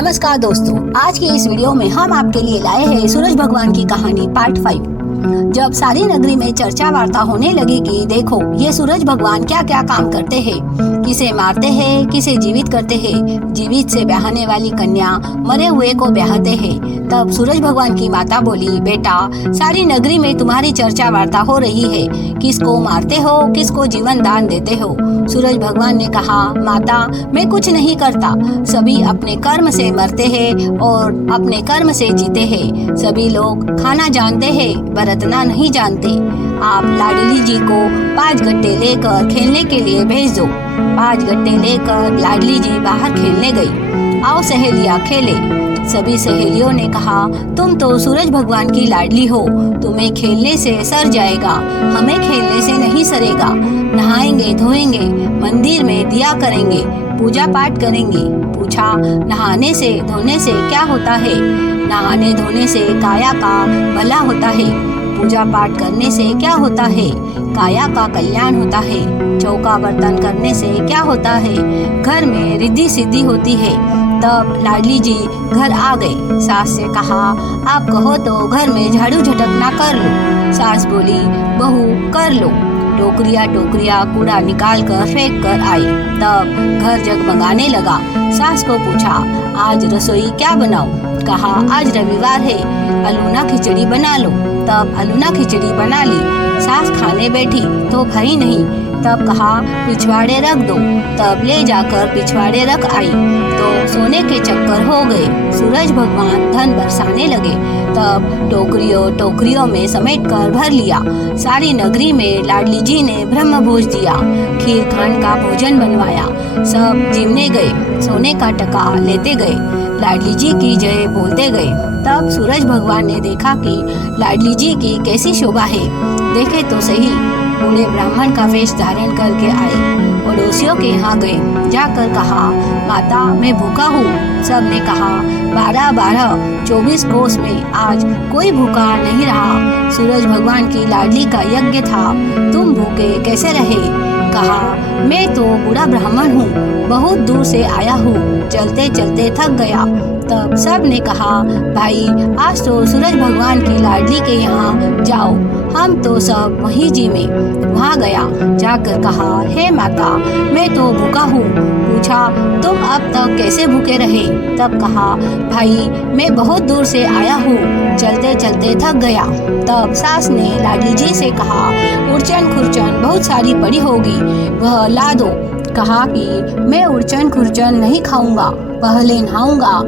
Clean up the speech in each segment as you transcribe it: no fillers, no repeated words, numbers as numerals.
नमस्कार दोस्तों, आज की इस वीडियो में हम आपके लिए लाए हैं सूरज भगवान की कहानी पार्ट 5। जब सारी नगरी में चर्चा वार्ता होने लगी कि देखो ये सूरज भगवान क्या क्या काम करते हैं, किसे मारते हैं, किसे जीवित करते हैं, जीवित से ब्याहने वाली कन्या मरे हुए को ब्याहते हैं, तब सूरज भगवान की माता बोली, बेटा सारी नगरी में तुम्हारी चर्चा वार्ता हो रही है, किसको मारते हो, किसको जीवन दान देते हो। सूरज भगवान ने कहा, माता मैं कुछ नहीं करता, सभी अपने कर्म से मरते हैं और अपने कर्म से जीते हैं। सभी लोग खाना जानते हैं, बरतना नहीं जानते। आप लाडली जी को 5 गट्टे लेकर खेलने के लिए भेज दो। 5 गट्टे लेकर लाडली जी बाहर खेलने गई। आओ सहेलियाँ खेले। सभी सहेलियों ने कहा, तुम तो सूरज भगवान की लाडली हो, तुम्हें खेलने से सर जाएगा, हमें खेलने से नहीं सरेगा। नहाएंगे धोएंगे, मंदिर में दिया करेंगे, पूजा पाठ करेंगे। पूछा, नहाने से धोने से क्या होता है? नहाने धोने से काया का भला होता है। पूजा पाठ करने से क्या होता है? काया का कल्याण होता है। चौका बर्तन करने से क्या होता है? घर में रिद्धि सिद्धि होती है। तब लाडली जी घर आ गए। सास से कहा, आप कहो तो घर में झाड़ू झटकना कर लो। सास बोली, बहू कर लो। टोकरिया टोकरिया कूड़ा निकाल कर फेंक कर आई। तब घर जगमगाने लगा। सास को पूछा, आज रसोई क्या बनाऊं? कहा, आज रविवार है, अलूना खिचड़ी बना लो। तब अलूना खिचड़ी बना ली। सास खाने बैठी तो भरी नहीं। तब कहा, पिछवाड़े रख दो। तब ले जाकर पिछवाड़े रख आई तो सोने के चक्कर हो गए। सूरज भगवान धन बरसाने लगे। तब टोकरियों टोकरियों में समेट कर भर लिया। सारी नगरी में लाडली जी ने ब्रह्म भोज दिया, खीर खान का भोजन बनवाया। सब जिमने गए, सोने का टका लेते गए, लाडली जी की जय बोलते गए। तब सूरज भगवान ने देखा कि लाडली जी की कैसी शोभा है। देखे तो सही, बूढ़े ब्राह्मण का वेश धारण करके आए। पड़ोसियों के यहाँ गए, जाकर कहा, माता मैं भूखा हूँ। सब ने कहा, 12-12 24 कोस में आज कोई भूखा नहीं रहा। सूरज भगवान की लाडली का यज्ञ था, तुम भूखे कैसे रहे? कहा, मैं तो बूढ़ा ब्राह्मण हूँ, बहुत दूर से आया हूँ, चलते चलते थक गया। तब सब ने कहा, भाई आज तो सूरज भगवान की लाडली के यहाँ जाओ। हम तो सब वहीं जी में। वहाँ गया, जाकर कहा, हे माता मैं तो भूखा हूँ। पूछा, तुम अब तक कैसे भूखे रहे? तब कहा, भाई मैं बहुत दूर से आया हूँ, चलते चलते थक गया। तब सास ने लाडली जी से कहा, उड़चन खुरचन बहुत सारी पड़ी होगी, वह ला दो। कहा कि मैं उड़चन खुरचन नहीं खाऊंगा, पहले नहाऊंगा।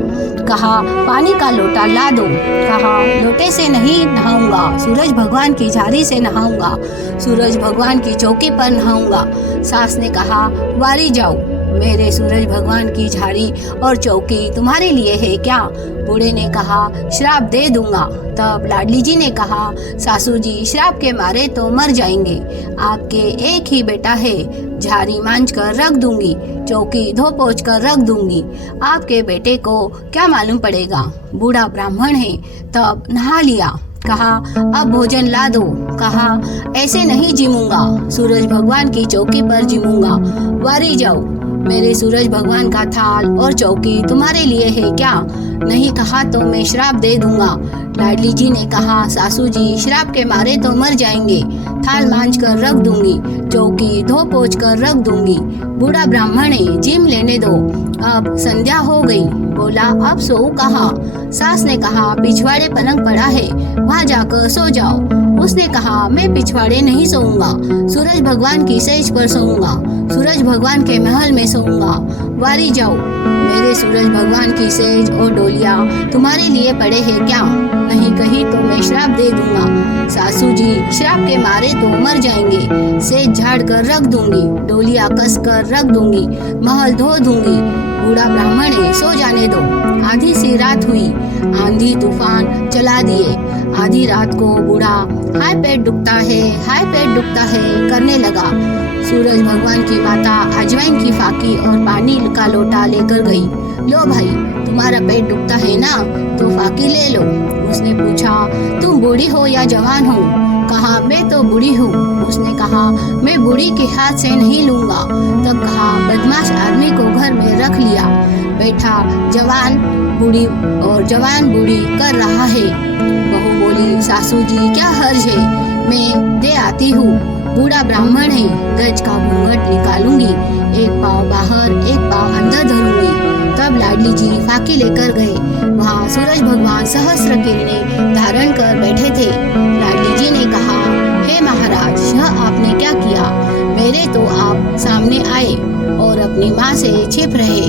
कहा, पानी का लोटा ला दो। कहा, लोटे से नहीं नहाऊंगा, सूरज भगवान की झाड़ी से नहाऊंगा, सूरज भगवान की चौकी पर नहाऊंगा। सास ने कहा, वारी जाओ, मेरे सूरज भगवान की झाड़ी और चौकी तुम्हारे लिए है क्या? बूढ़े ने कहा, श्राप दे दूंगा। तब लाडली जी ने कहा, सासू जी श्राप के मारे तो मर जाएंगे, आपके एक ही बेटा है, झाड़ी मांझ कर रख दूंगी, चौकी धो पोंछ कर रख दूंगी, आपके बेटे को क्या मालूम पड़ेगा, बूढ़ा ब्राह्मण है। तब नहा लिया। कहा, अब भोजन ला दो। कहा, ऐसे नहीं जिमूंगा, सूरज भगवान की चौकी पर जिमूंगा, वारी जाओ, मेरे सूरज भगवान का थाल और चौकी तुम्हारे लिए है क्या? नहीं कहा तो मैं श्राप दे दूंगा। लाडली जी ने कहा, सासू जी श्राप के मारे तो मर जाएंगे, थाल मांझ कर रख दूंगी, चौकी धो पोंछ कर रख दूंगी, बूढ़ा ब्राह्मण है, जिम लेने दो। अब संध्या हो गई। बोला, अब सोऊं कहाँ? सास ने कहा, पिछवाड़े पलंग पड़ा है, वहाँ जाकर सो जाओ। उसने कहा, मैं पिछवाड़े नहीं सोऊंगा, सूरज भगवान की सेज पर सोऊंगा, सूरज भगवान के महल में सोऊंगा, वारी जाओ, मेरे सूरज भगवान की सेज और डोलिया तुम्हारे लिए पड़े हैं क्या? नहीं कही तो मैं श्राप दे दूंगा। सासू जी श्राप के मारे तो मर जाएंगे, सेज झाड़ कर रख दूंगी, डोलिया कस कर रख दूंगी, महल धो दूंगी, बूढ़ा ब्राह्मण है, सो जाने दो। आधी सी रात हुई, आंधी तूफान चला दिए। आधी रात को बूढ़ा हाय पेट दुखता है, हाय पेट दुखता है करने लगा। सूरज भगवान की माता अजवाइन की फाकी और पानी का लोटा लेकर गई। लो भाई, तुम्हारा पेट दुखता है ना, तो फाकी ले लो। उसने पूछा, तुम बूढ़ी हो या जवान हो? कहा, मैं तो बूढ़ी हूँ। उसने कहा, मैं बूढ़ी के हाथ से नहीं लूंगा। तब कहा, बदमाश आदमी को घर में रख लिया। बैठा जवान बूढ़ी और जवान बूढ़ी कर रहा है। बहू बोली, सासू जी क्या हर्ज है, मैं दे आती हूँ। बूढ़ा ब्राह्मण है, गज का घूंघट निकालूंगी, एक पाँव बाहर एक पाँव अंदर धरूंगी। तब लाडली जी फाकी लेकर गए। वहाँ सूरज भगवान सहस्त्र किरणें धारण कर बैठे थे। लाडली जी ने कहा, हे महाराज, यह आपने क्या किया? मेरे तो आप सामने आए और अपनी माँ से छिप रहे,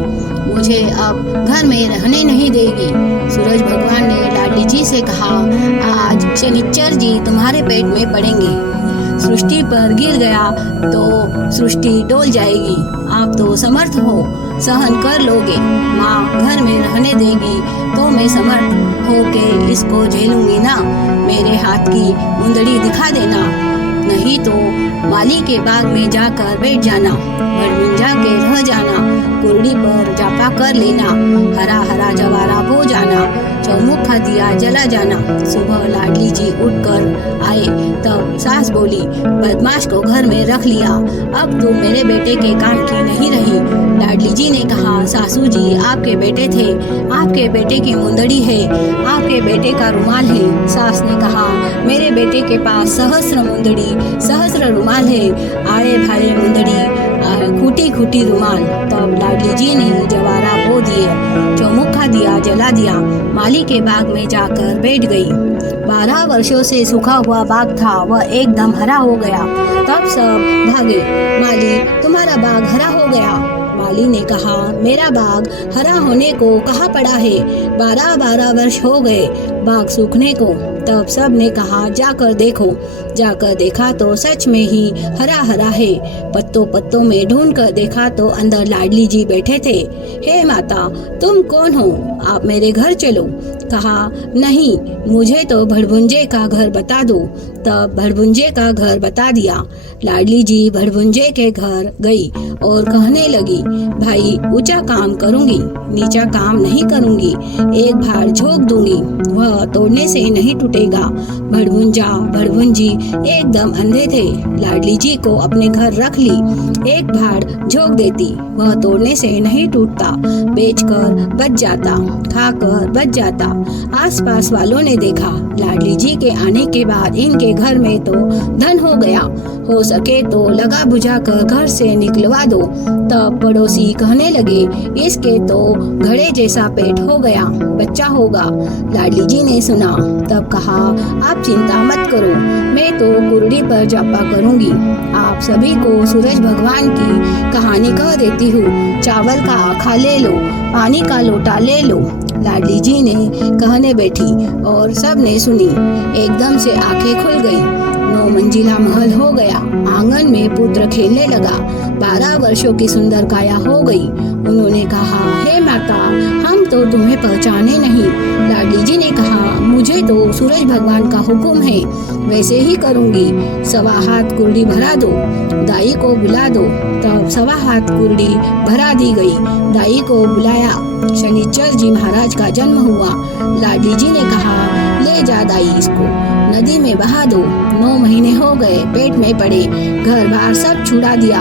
मुझे अब घर में रहने नहीं देगी। सूरज भगवान ने लाडली जी से कहा, आज शनिचर जी तुम्हारे पेट में पड़ेंगे। सृष्टि पर गिर गया तो सृष्टि डोल जाएगी। आप तो समर्थ हो, सहन कर लोगे। माँ घर में रहने देगी तो मैं समर्थ होके इसको झेलूंगी ना। मेरे हाथ की मुंदड़ी दिखा देना, नहीं तो माली के बाग में जाकर बैठ जाना, भड़मुंजा के रह जाना, कुर्डी पर जापा कर लेना, हरा हरा जवारा बो जाना, चौमुखा दिया जला जाना। सुबह लाडली जी उठकर आए, तब सास बोली, बदमाश को घर में रख लिया, अब तो मेरे बेटे के काम की नहीं रही। लाडली जी ने कहा, सासू जी आपके बेटे थे, आपके बेटे की मुंदड़ी है, आपके बेटे का रुमाल है। सास ने कहा, मेरे बेटे के पास सहस्त्र मुंदड़ी सहस्त्र रुमाल है, आड़े भाड़े मुंदड़ी खूटी खूटी रुमाल। तब लाडली जी ने जवारा बो दिए, चौमुखा दिया जला दिया, माली के बाग में जाकर बैठ गई। 12 वर्षों से सूखा हुआ बाग था, वह एकदम हरा हो गया। तब सब भागे, माली तुम्हारा बाग हरा हो गया। माली ने कहा, मेरा बाग हरा होने को कहाँ पड़ा है, 12 वर्ष हो गए बाग सूखने को। तब सब ने कहा, जाकर देखो। जाकर देखा तो सच में ही हरा हरा है। पत्तों पत्तों में ढूंढ कर देखा तो अंदर लाडली जी बैठे थे। हे माता, तुम कौन हो? आप मेरे घर चलो। कहा, नहीं, मुझे तो भड़भुंजे का घर बता दो। तब भड़भुंजे का घर बता दिया। लाडली जी भड़भुंजे के घर गई और कहने लगी, भाई ऊंचा काम करूंगी, नीचा काम नहीं करूंगी, एक भार झोंक दूंगी, वह तोड़ने से नहीं टूटेगा। भड़भुंजा भड़भुंजी एकदम अंधे थे। लाडली जी को अपने घर रख ली, एक भार झोंक देती, वह तोड़ने से नहीं टूटता, बेचकर बच जाता, खाकर बच जाता। आसपास वालों ने देखा, लाडली जी के आने के बाद इनके घर में तो धन हो गया, हो सके तो लगा बुझा कर घर से निकलवा दो। तब पड़ोसी कहने लगे, इसके तो घड़े जैसा पेट हो गया, बच्चा होगा। लाडली जी ने सुना, तब कहा, आप चिंता मत करो, मैं तो कुर्डी पर जापा करूंगी। आप सभी को सूरज भगवान की कहानी कह देती हूँ। चावल का आखा ले लो, पानी का लोटा ले लो। लाडली जी ने कहने बैठी और सब ने सुनी। एकदम से आंखें खुल गई। 9 मंजिला महल हो गया। आंगन में पुत्र खेलने लगा। 12 वर्षों की सुंदर काया हो गई। उन्होंने कहा, हे माता, हम तो तुम्हें पहचाने नहीं। लाडली जी ने कहा, मुझे तो सूरज भगवान का हुक्म है, वैसे ही करूंगी। 1.25 हाथ कुर्डी भरा दो, दाई को बुला दो। तब 1.25 हाथ कुर्डी भरा दी गई। दाई को बुलाया। शनिचर जी महाराज का जन्म हुआ। लाडली जी ने कहा, ले जा दाई, इसको नदी में बहा दो। 9 महीने हो गए, पेट में पड़े, घर बार सब छुड़ा दिया।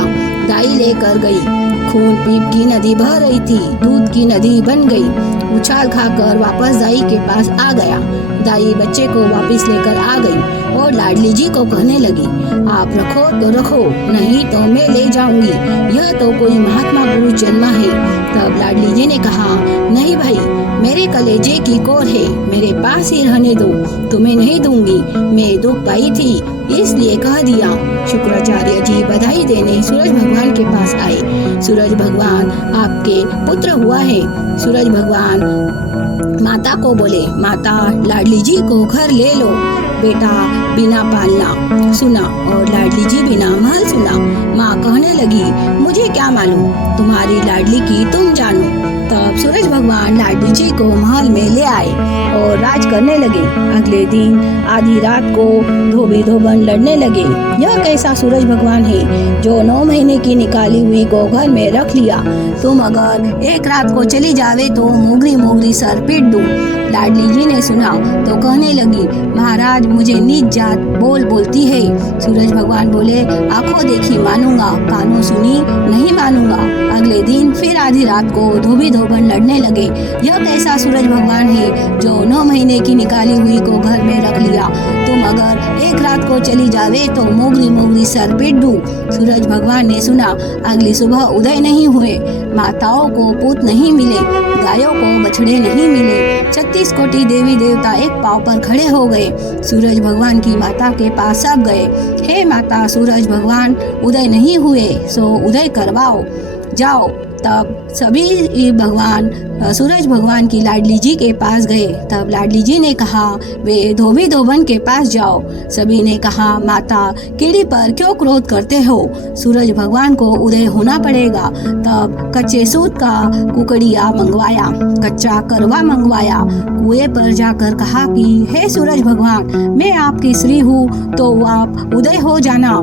दाई लेकर गई। खून पीप की नदी बह रही थी, दूध की नदी बन गई। उछाल खाकर वापस दाई के पास आ गया। दाई बच्चे को वापस लेकर आ गई और लाडली जी को कहने लगी, आप रखो तो रखो, नहीं तो मैं ले जाऊंगी, यह तो कोई महात्मा पुरुष जन्मा है। तब लाडली जी ने कहा, नहीं भाई, मेरे कलेजे की कोर है, मेरे पास ही रहने दो, तुम्हें नहीं दूंगी, मैं दुख पाई थी इसलिए कह दिया। शुक्राचार्य जी बधाई देने सूरज भगवान के पास आए। सूरज भगवान आपके पुत्र हुआ है। सूरज भगवान माता को बोले, माता, लाडली जी को घर ले लो। बेटा बिना पालना सुना और लाडली जी बिना महल सुना। माँ कहने लगी, मुझे क्या मालूम, तुम्हारी लाडली की तुम जानो। तब सूरज भगवान लाडली जी को महल में ले आए और राज करने लगे। अगले दिन आधी रात को धोबी धोबन लड़ने लगे। यह कैसा सूरज भगवान है जो 9 महीने की निकाली हुई को घर में रख लिया। तुम अगर एक रात को चली जावे तो मोगरी मोगरी सर पीट दूं। लाडली जी ने सुना तो कहने लगी, महाराज मुझे नीच जात बोलती है। सूरज भगवान बोले, आंखों देखी मानूंगा, कानों सुनी नहीं मानूंगा। अगले दिन फिर आधी रात को धोबी धोबन लड़ने लगे। यह कैसा सूरज भगवान है जो 9 महीने की निकाली हुई को घर में रख लिया। तुम अगर एक रात को चली जावे तो मोगरी मोगरी सर पीट दूं। सूरज भगवान ने सुना। अगली सुबह उदय नहीं हुए, माताओं को पूत नहीं मिले, गायों को बछड़े नहीं मिले। 36 कोटि देवी देवता एक पांव पर खड़े हो गए। सूरज भगवान की माता के पास सब गए। हे माता, सूरज भगवान उदय नहीं हुए, सो उदय करवाओ, जाओ। तब सभी भगवान सूरज भगवान की लाडली जी के पास गए। तब लाडली जी ने कहा, वे धोबी धोबन के पास जाओ। सभी ने कहा, माता कीड़ी पर क्यों क्रोध करते हो, सूरज भगवान को उदय होना पड़ेगा। तब कच्चे सूत का कुकड़िया मंगवाया, कच्चा करवा मंगवाया। कुएं पर जाकर कहा कि हे सूरज भगवान, मैं आपकी स्त्री हूँ तो आप उदय हो जाना।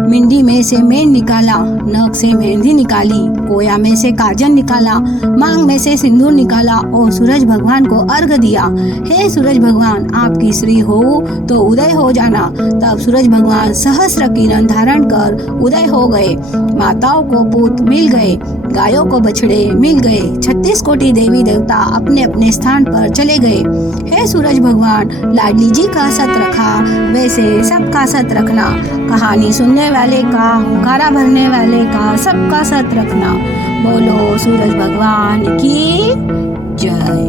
मिंडी में से मेन निकाला, नख से मेहंदी निकाली, कोया में से काजन निकाला, मांग में से सिंदूर निकाला और सूरज भगवान को अर्घ दिया। हे सूरज भगवान, आपकी स्त्री हो तो उदय हो जाना। तब सूरज भगवान सहस्र किरण धारण कर उदय हो गए। माताओं को पूत मिल गए, गायों को बछड़े मिल गए। 36 कोटि देवी देवता अपने अपने स्थान पर चले गए। हे सूरज भगवान, लाडली जी का सत रखा, वैसे सबका सत रखना। कहानी सुनने वाले का, हुंकारा भरने वाले का, सबका सत रखना। बोलो सूरज भगवान की जय।